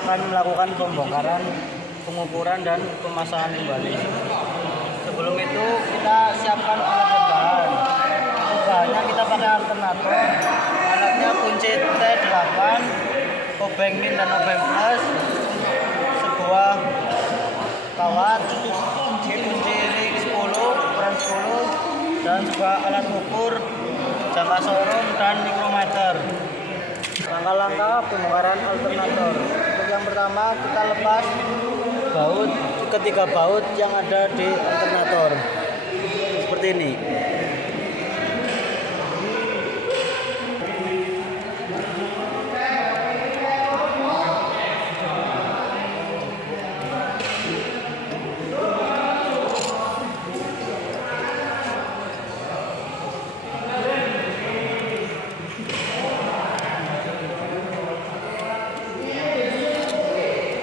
akan melakukan pembongkaran, pengukuran dan pemasangan kembali. Sebelum itu kita siapkan alat dan bahan. Bahannya kita pakai alternator. Alatnya kunci T8, obeng min dan obeng plus, sebuah kawat, kunci ring 10, ukuran 10, dan sebuah alat ukur, jangka sorong dan mikrometer. Langkah-langkah pembongkaran alternator. Untuk yang pertama kita lepas baut, ketiga baut yang ada di alternator. Seperti ini.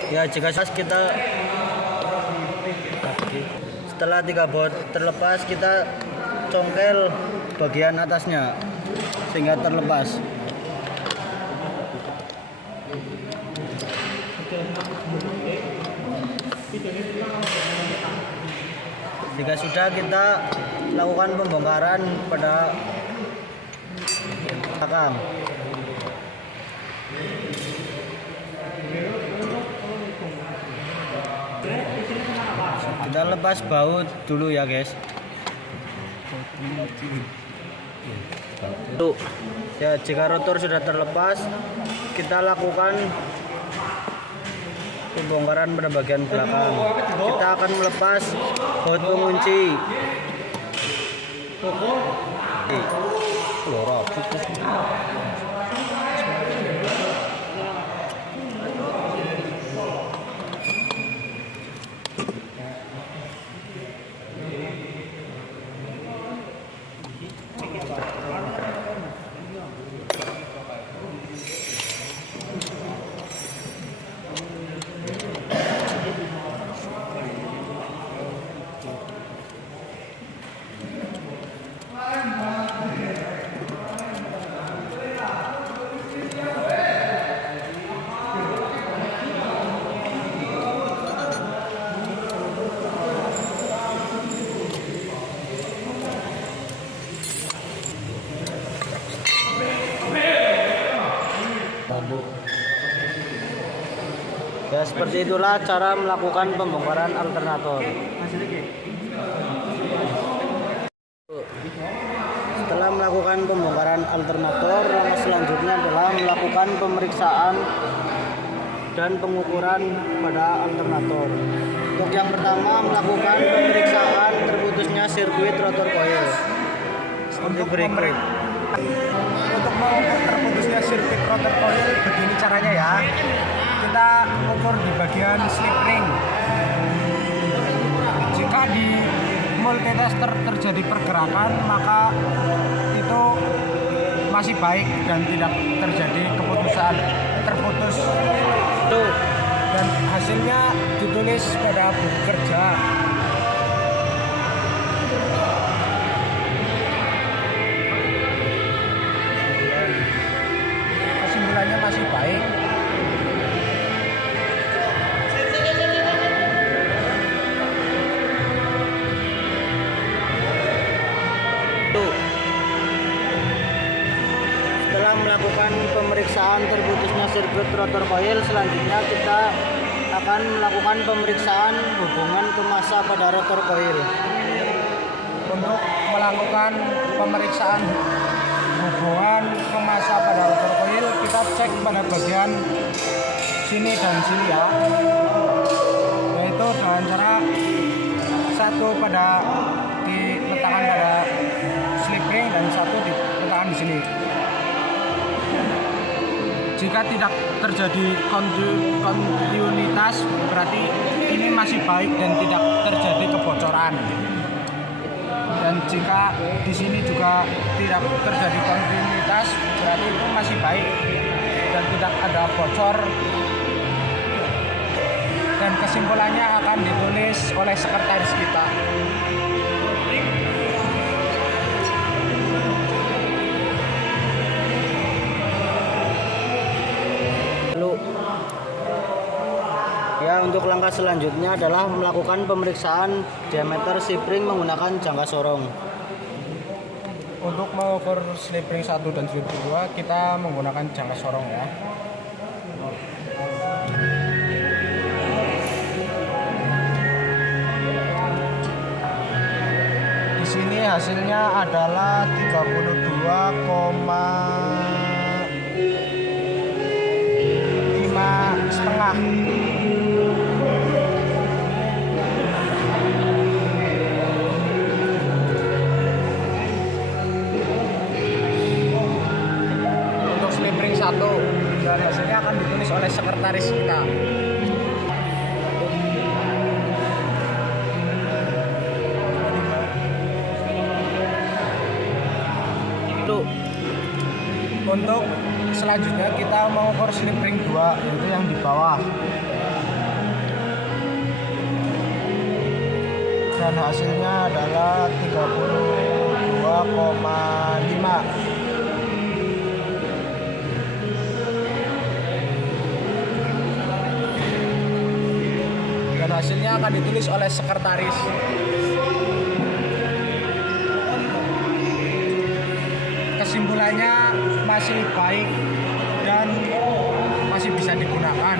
Ya, jika kita setelah 3 baut terlepas, kita congkel bagian atasnya sehingga terlepas. Jika sudah, kita lakukan pembongkaran pada belakang. Kita lepas baut dulu ya guys. Ya, jika rotor sudah terlepas, kita lakukan pembongkaran pada bagian belakang. Kita akan melepas baut pengunci. Ya, seperti itulah cara melakukan pembongkaran alternator. Setelah melakukan pembongkaran alternator, langkah selanjutnya adalah melakukan pemeriksaan dan pengukuran pada alternator. Untuk yang pertama, melakukan pemeriksaan terputusnya sirkuit rotor coil seperti berikut. Untuk mengukur terputusnya sirkuit rotor coil, begini caranya ya. Kita ukur di bagian slip ring. Jika di multitester terjadi pergerakan, maka itu masih baik dan tidak terjadi terputus. Dan hasilnya ditulis pada buku kerja. Kesimpulannya masih baik. Setelah melakukan pemeriksaan terputusnya sirkuit rotor coil, selanjutnya kita akan melakukan pemeriksaan hubungan kemasa pada rotor coil. Untuk melakukan pemeriksaan hubungan kemasa pada rotor coil, kita cek pada bagian sini dan sini ya, yaitu dengan cara satu diletakkan pada slip ring dan satu diletakkan di sini. Jika tidak terjadi kontinuitas, berarti ini masih baik dan tidak terjadi kebocoran. Dan jika di sini juga tidak terjadi kontinuitas, berarti itu masih baik dan tidak ada bocor. Dan kesimpulannya akan ditulis oleh sekretaris kita. langkah selanjutnya adalah melakukan pemeriksaan diameter spring menggunakan jangka sorong. Untuk mengukur slip ring 1 dan slip ring 2 kita menggunakan jangka sorong ya. Di sini hasilnya adalah 32,5,5. Untuk slip ring 1 dan hasilnya akan ditulis oleh sekretaris kita. Untuk selanjutnya kita mengukur slip ring 2 yaitu yang di bawah. Dan hasilnya adalah 32,5. Dan hasilnya akan ditulis oleh sekretaris. Kesimpulannya masih baik dan masih bisa digunakan.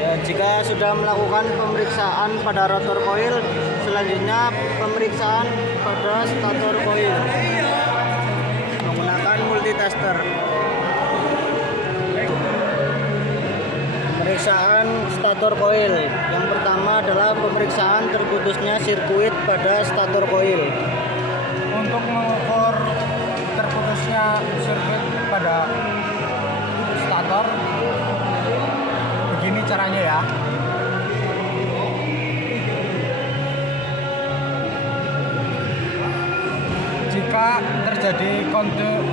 Ya, jika sudah melakukan pemeriksaan pada rotor coil, selanjutnya pemeriksaan pada stator coil menggunakan multitester. Pemeriksaan stator coil. Yang pertama adalah pemeriksaan terputusnya sirkuit pada stator coil. Untuk mengukur terputusnya sirkuit pada stator, begini caranya ya. Jika terjadi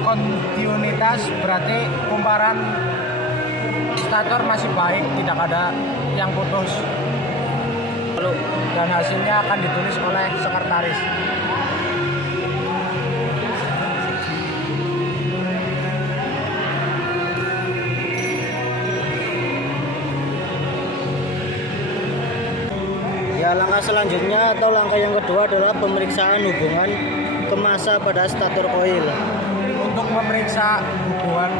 kontinuitas berarti kumparan stator masih baik, tidak ada yang putus. Dan hasilnya akan ditulis oleh sekretaris. Ya, langkah selanjutnya atau langkah yang kedua adalah pemeriksaan hubungan kemasa pada stator coil. Untuk memeriksa hubungan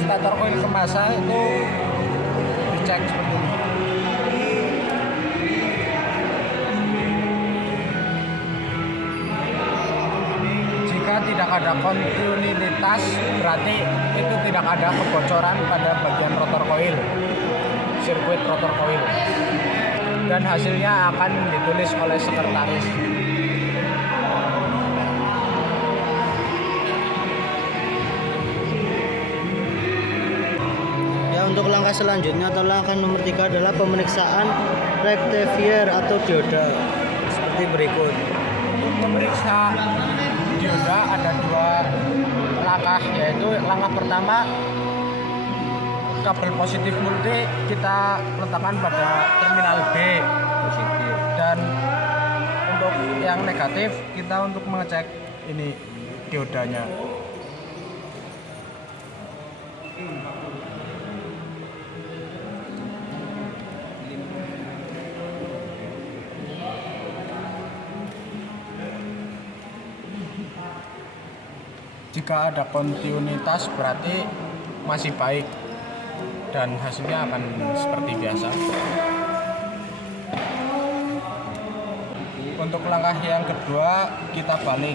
stator coil ke massa itu dicek seperti ini. Jika tidak ada kontinuitas berarti itu tidak ada kebocoran pada bagian rotor coil, sirkuit rotor coil. Dan hasilnya akan ditulis oleh sekretaris. Untuk langkah selanjutnya atau langkah nomor 3 adalah pemeriksaan rectifier atau dioda seperti berikut. Untuk memeriksa dioda ada 2 langkah, yaitu langkah pertama kabel positif multi kita letakkan pada terminal B dan untuk yang negatif kita untuk mengecek ini diodanya. Jika ada kontinuitas berarti masih baik dan hasilnya akan seperti biasa. Untuk langkah yang kedua kita balik.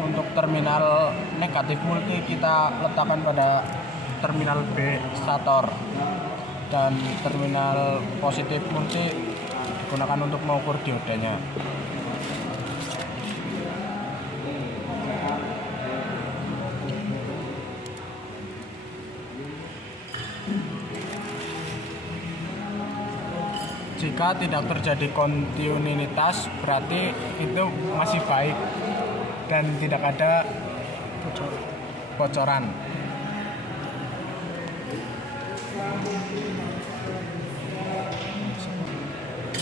Untuk terminal negatif multi kita letakkan pada terminal B stator dan terminal positif multi digunakan untuk mengukur diodanya. Jika tidak terjadi kontinuitas berarti itu masih baik dan tidak ada bocoran.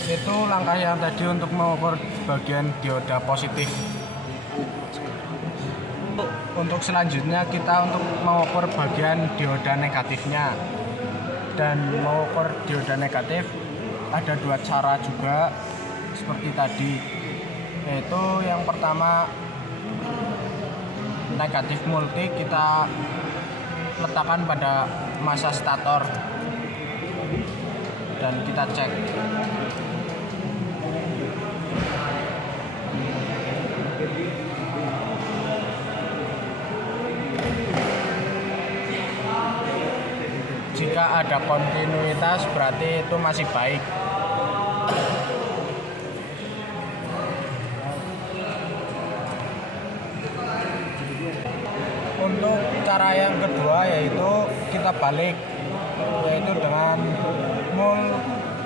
Itu langkah yang tadi untuk mengukur bagian dioda positif. untuk selanjutnya kita untuk mengukur bagian dioda negatifnya. Dan mengukur dioda negatif ada dua cara juga seperti tadi, yaitu yang pertama negatif multi kita letakkan pada masa stator dan kita cek. Jika ada kontinuitas berarti itu masih baik. Untuk cara yang kedua yaitu kita balik, yaitu dengan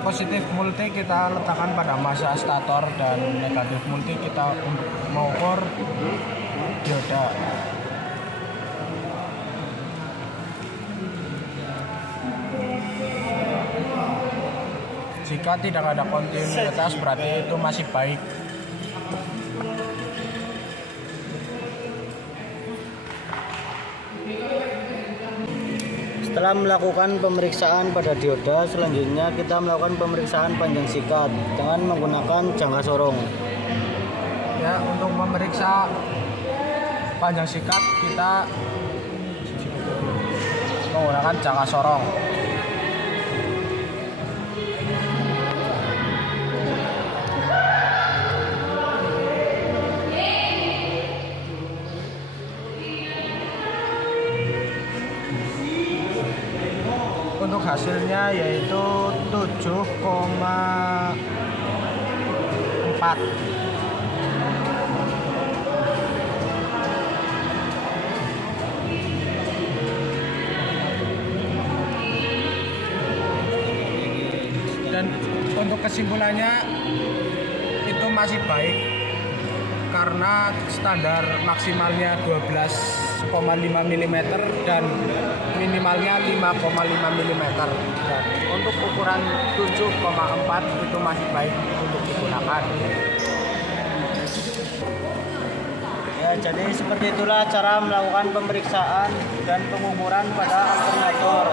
positif multi kita letakkan pada masa stator dan negatif multi kita mengukur dioda. Jika tidak ada kontinuitas berarti itu masih baik. Setelah melakukan pemeriksaan pada dioda, selanjutnya kita melakukan pemeriksaan panjang sikat dengan menggunakan jangka sorong. Ya, untuk memeriksa panjang sikat kita menggunakan jangka sorong. Untuk hasilnya yaitu 7,4. Dan untuk kesimpulannya itu masih baik karena standar maksimalnya 12,5 mm dan minimalnya 5,5 mm. Dan untuk ukuran 7,4 itu masih baik untuk digunakan. Ya, jadi seperti itulah cara melakukan pemeriksaan dan pengukuran pada alternator.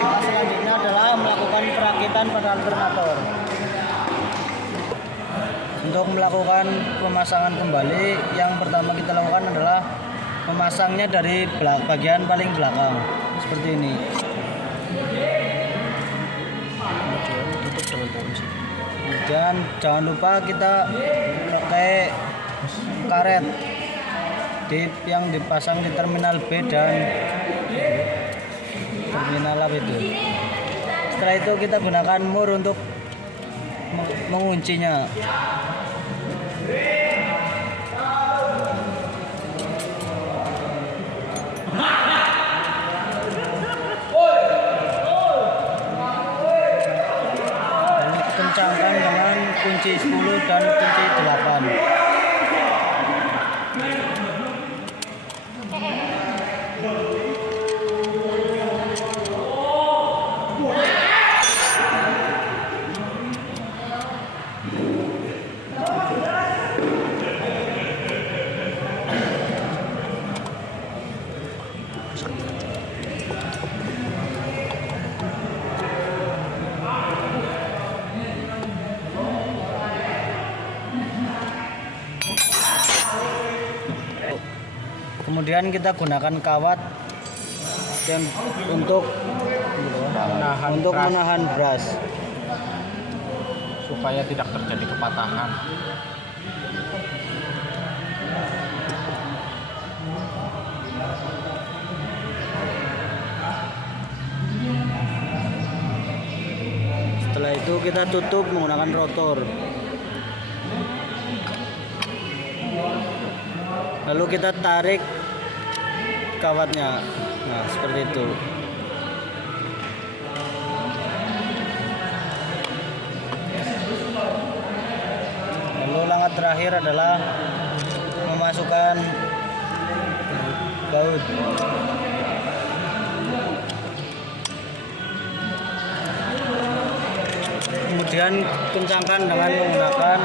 Nah, selanjutnya adalah melakukan perakitan pada alternator. Untuk melakukan pemasangan kembali, yang pertama kita lakukan adalah memasangnya dari bagian paling belakang seperti ini. Dan jangan lupa kita pakai karet yang dipasang di terminal B dan terminal A itu. Setelah itu kita gunakan mur untuk menguncinya. Kencangkan dengan kunci 10 dan kunci 8. Kemudian kita gunakan kawat dan untuk menahan bras supaya tidak terjadi kepatahan. Setelah itu kita tutup menggunakan rotor. Lalu kita tarik kawatnya. Nah, seperti itu. Lalu langkah terakhir adalah memasukkan baut. Kemudian kencangkan dengan menggunakan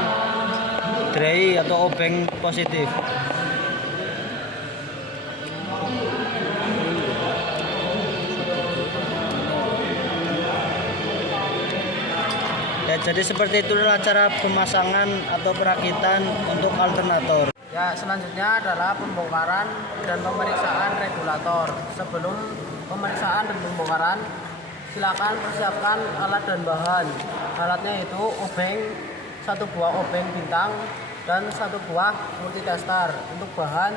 dray atau obeng positif. Ya, jadi seperti itulah cara pemasangan atau perakitan untuk alternator. Ya, selanjutnya adalah pembongkaran dan pemeriksaan regulator. Sebelum pemeriksaan dan pembongkaran, silakan persiapkan alat dan bahan. Alatnya itu obeng, 1 buah obeng bintang dan 1 buah multitester. Untuk bahan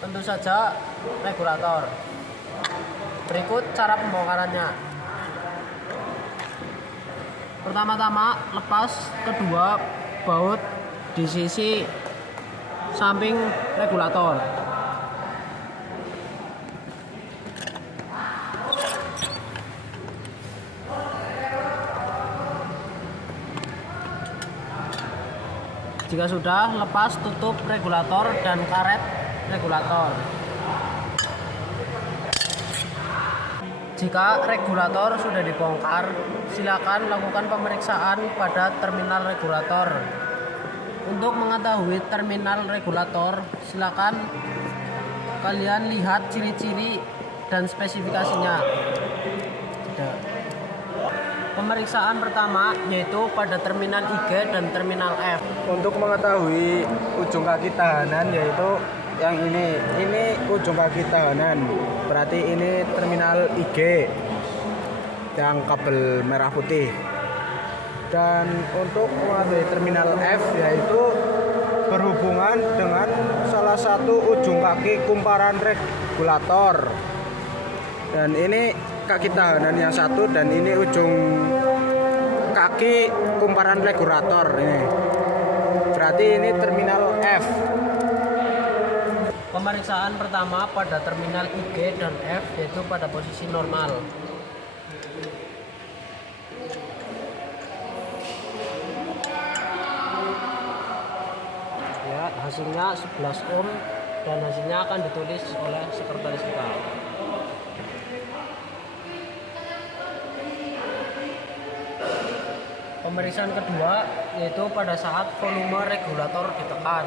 tentu saja regulator. Berikut cara pembongkarannya. Pertama-tama lepas kedua baut di sisi samping regulator. Jika sudah, lepas tutup regulator dan karet regulator. Jika regulator sudah dibongkar, silakan lakukan pemeriksaan pada terminal regulator. Untuk mengetahui terminal regulator, silakan kalian lihat ciri-ciri dan spesifikasinya. Pemeriksaan pertama yaitu pada terminal IG dan terminal F. Untuk mengetahui ujung kaki tahanan yaitu yang ini ujung kaki tahanan, berarti ini terminal IG yang kabel merah putih. Dan untuk mengetahui terminal F yaitu berhubungan dengan salah satu ujung kaki kumparan regulator. Dan ini kaki tahanan yang satu dan ini ujung kaki kumparan regulator ini. Berarti ini terminal F. Pemeriksaan pertama pada terminal IG dan F yaitu pada posisi normal. Ya, hasilnya 11 ohm dan hasilnya akan ditulis oleh sekretaris kita. Pemeriksaan kedua yaitu pada saat volume regulator ditekan.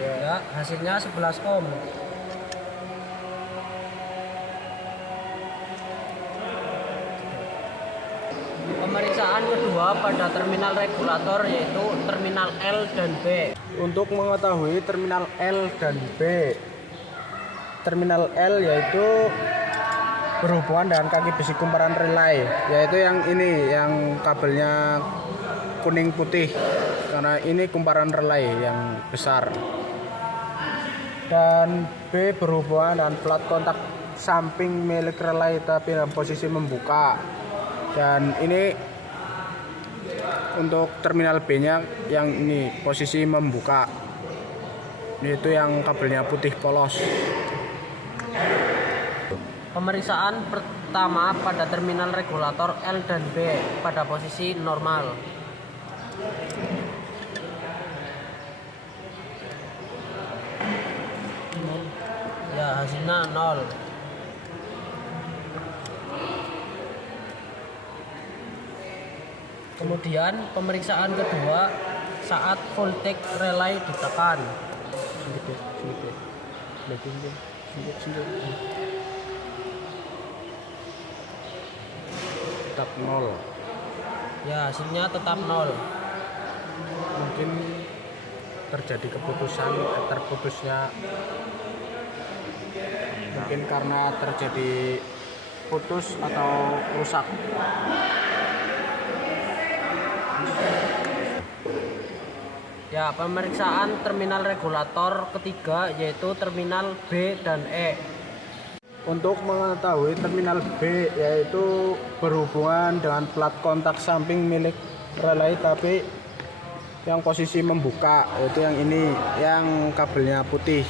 Ya, hasilnya 11 ohm. Pemeriksaan kedua pada terminal regulator yaitu terminal L dan B. Untuk mengetahui terminal L dan B, terminal L yaitu berhubungan dengan kaki besi kumparan relay, yaitu yang ini, yang kabelnya kuning putih, karena ini kumparan relay yang besar. Dan B berhubungan dengan plat kontak samping milik relay tapi dalam posisi membuka. Dan ini untuk terminal B nya yang ini posisi membuka, yaitu yang kabelnya putih polos. Pemeriksaan pertama pada terminal regulator L dan B pada posisi normal. Ya, hasilnya 0. Kemudian pemeriksaan kedua saat voltage relay ditekan. Tetap 0. Ya, hasilnya tetap 0. Mungkin terjadi terputusnya, mungkin karena terjadi putus atau rusak. Ya, pemeriksaan terminal regulator ketiga yaitu terminal B dan E. Untuk mengetahui terminal B yaitu berhubungan dengan plat kontak samping milik relay tapi yang posisi membuka, yaitu yang ini, yang kabelnya putih.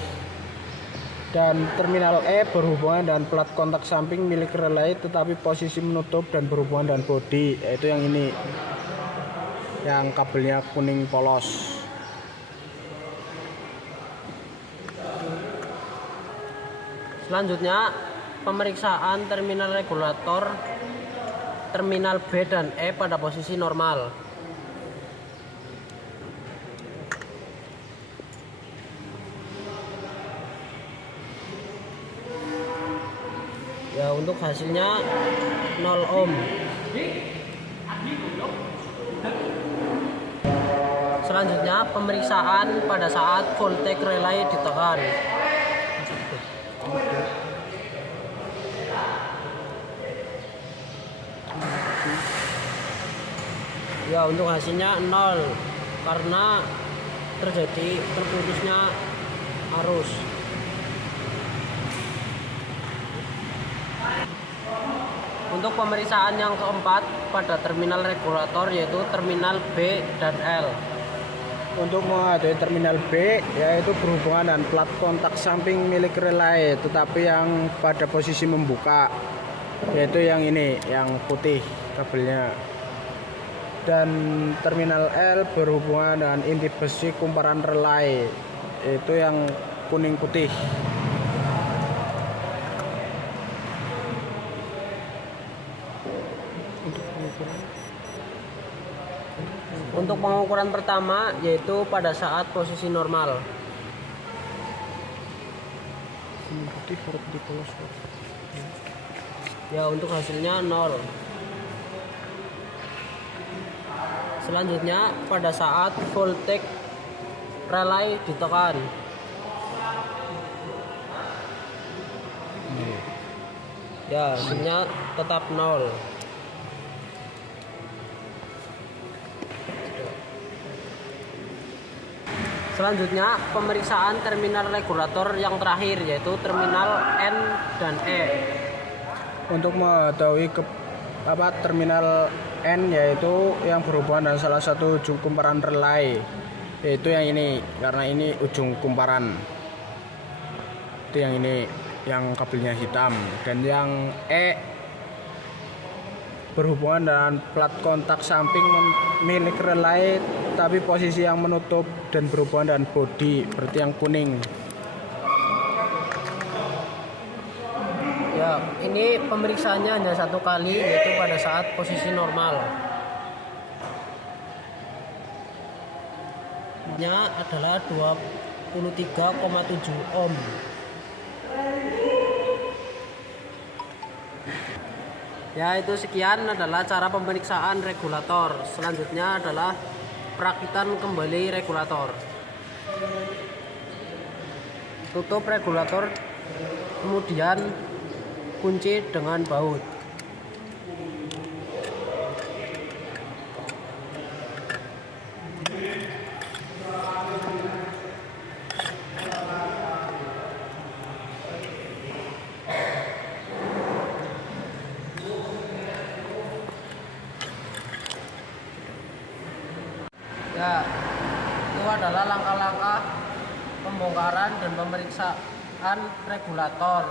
Dan terminal E berhubungan dengan plat kontak samping milik relay tetapi posisi menutup dan berhubungan dengan bodi, yaitu yang ini, yang kabelnya kuning polos. Selanjutnya pemeriksaan terminal regulator terminal B dan E pada posisi normal. Ya, untuk hasilnya 0 ohm. Selanjutnya pemeriksaan pada saat voltage relay ditekan. Ya, untuk hasilnya 0 karena terjadi terputusnya arus. Untuk pemeriksaan yang keempat pada terminal regulator yaitu terminal B dan L. Untuk menghadiri terminal B yaitu berhubungan dengan plat kontak samping milik relay tetapi yang pada posisi membuka, yaitu yang ini, yang putih kabelnya. Dan terminal L berhubungan dengan inti besi kumparan relay, yaitu yang kuning putih. Untuk pengukuran pertama yaitu pada saat posisi normal. Ya, untuk hasilnya 0. Selanjutnya pada saat voltage relay ditekan. Ya, hasilnya tetap 0. Selanjutnya pemeriksaan terminal regulator yang terakhir yaitu terminal N dan E. Untuk mengetahui terminal N yaitu yang berhubungan dengan salah satu ujung kumparan relay, yaitu yang ini, karena ini ujung kumparan. Itu yang ini, yang kabelnya hitam. Dan yang E berhubungan dengan plat kontak samping milik relay tapi posisi yang menutup dan berhubungan dengan bodi, berarti yang kuning. Ya, ini pemeriksaannya hanya 1 kali yaitu pada saat posisi normal. Nya adalah 23,7 ohm. Ya, itu sekian adalah cara pemeriksaan regulator. Selanjutnya adalah perakitan kembali regulator. Tutup regulator, kemudian kunci dengan baut. Ya, itu adalah langkah-langkah pembongkaran dan pemeriksaan regulator.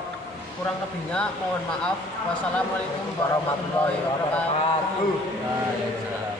Kurang lebihnya mohon maaf. Wassalamualaikum warahmatullahi wabarakatuh.